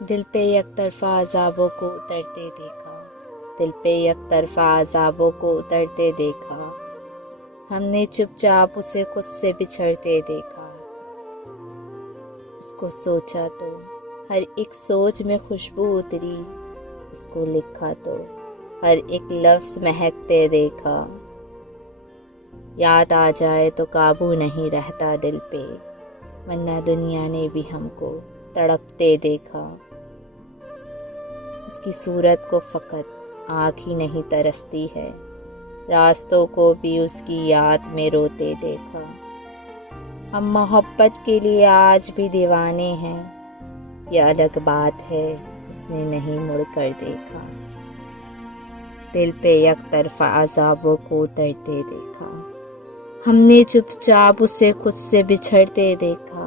دل پہ یک طرفہ عذابوں کو اترتے دیکھا، دل پہ یک طرفہ عذابوں کو اترتے دیکھا، ہم نے چپ چاپ اسے خود سے بچھڑتے دیکھا۔ اس کو سوچا تو ہر ایک سوچ میں خوشبو اتری، اس کو لکھا تو ہر ایک لفظ مہکتے دیکھا۔ یاد آ جائے تو قابو نہیں رہتا دل پہ، ورنہ دنیا نے بھی ہم کو تڑپتے دیکھا۔ اس کی صورت کو فقط آنکھ ہی نہیں ترستی ہے، راستوں کو بھی اس کی یاد میں روتے دیکھا۔ ہم محبت کے لیے آج بھی دیوانے ہیں، یہ الگ بات ہے اس نے نہیں مڑ کر دیکھا۔ دل پہ یک طرفہ عذابوں کو اترتے دیکھا، ہم نے چپ چاپ اسے خود سے بچھڑتے دیکھا۔